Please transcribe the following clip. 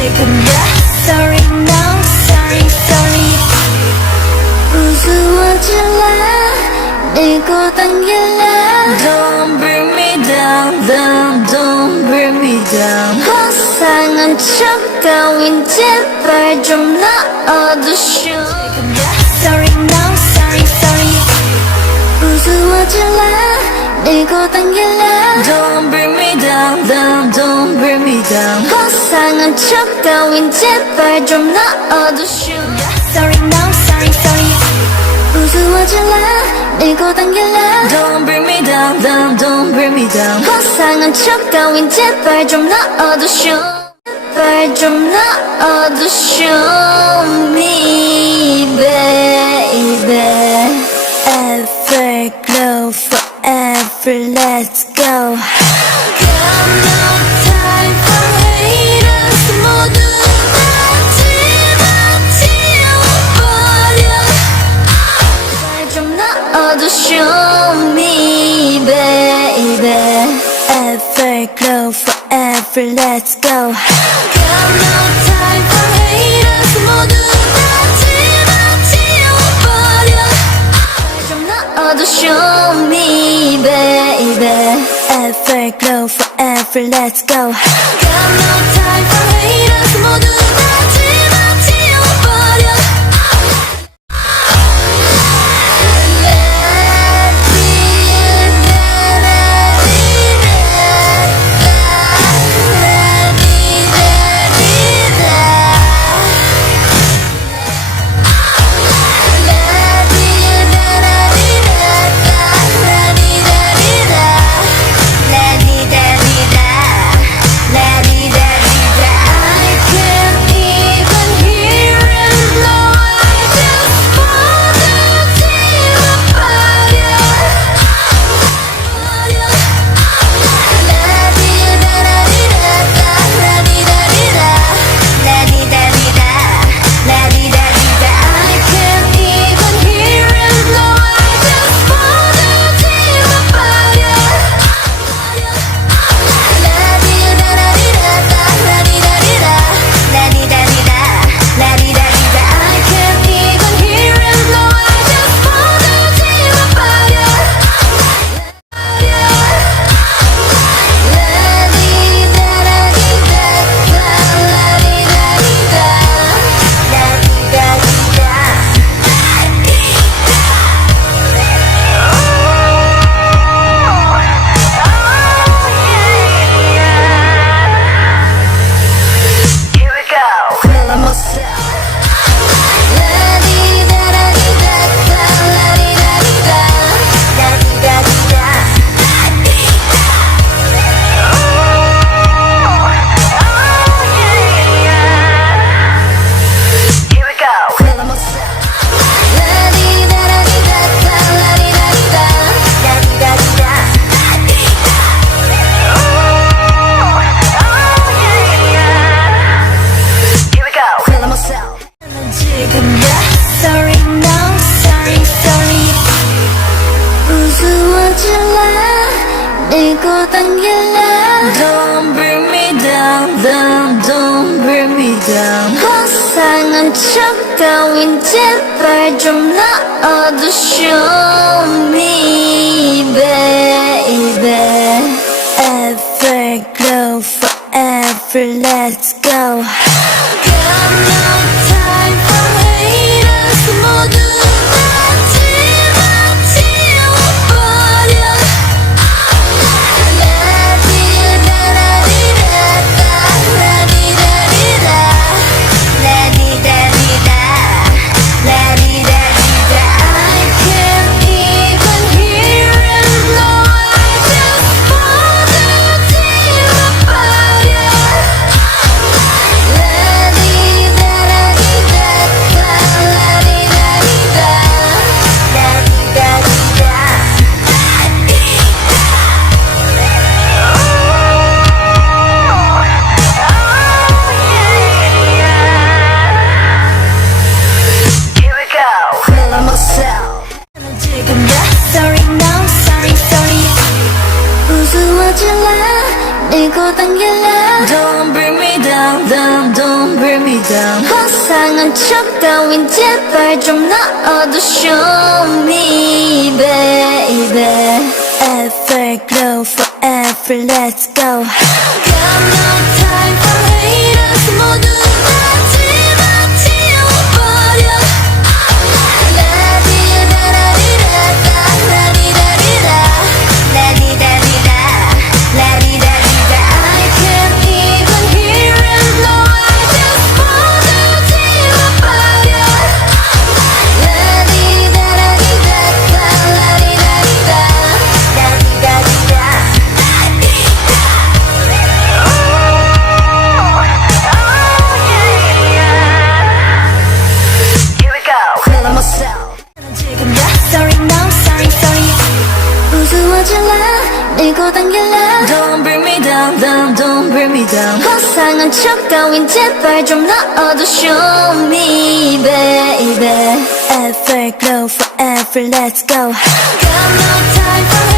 지금이야. Sorry now, sorry, sorry. 우스워질래 밀고 당길래. Don't bring me down, down, don't bring me down. 고상한 척 따윈 제발 좀 놔둬줘. Sorry now, sorry, sorry. 우스워질래 밀고 당길래. Don't bring me down, down, don't bring me down. 고상한 척 따윈 제발 좀 놔둬줘. Sorry now, sorry, sorry. 우스워질래 밀고 당길래. Don't bring me down, down, don't bring me down. 고상한 척 따윈 제발 좀 놔둬줘. 제발 좀 놔둬줘 me baby. Everglow forever, let's go. Got no time for haters. 모두 다 지워버려. 제발 좀 놔둬줘 me baby. Everglow forever, let's go. Got no time for haters. 모두 다 지워버려. 제발 좀 놔둬줘 me baby. Everglow forever, let's go. Got no time for haters. 모두 다 지워버려. Sorry now, sorry, sorry. 우스워질래 밀고 당길래. Don't bring me down, down, don't bring me down. 고상한 척 따윈 제발 좀 놔둬줘 me baby. Everglow forever, let's go. Got no time for haters. 모두 다 지워버려. I can't even hear it. No, I just wanna 지워버려. Sorry now, sorry, sorry. 우스워질래 밀고 당길래. Don't bring me down, down, don't down 고상한 척 따윈 제발 좀 넣어도 show me baby Everglow forever let's go Got no time for haters 모두 마지막 지워버려 라디다라디다다 라디다디다 라디다디다 라디다디다 I can't even hear it no I just 모두 지워버려 라디다라디다다 라디다디다 Sorry no sorry sorry 우스워질라 밀고 당길라 Don't bring me down down don't bring me down 고상한 척 따윈 제발 좀 넣어도 show me baby Everglow forever let's go Got no time for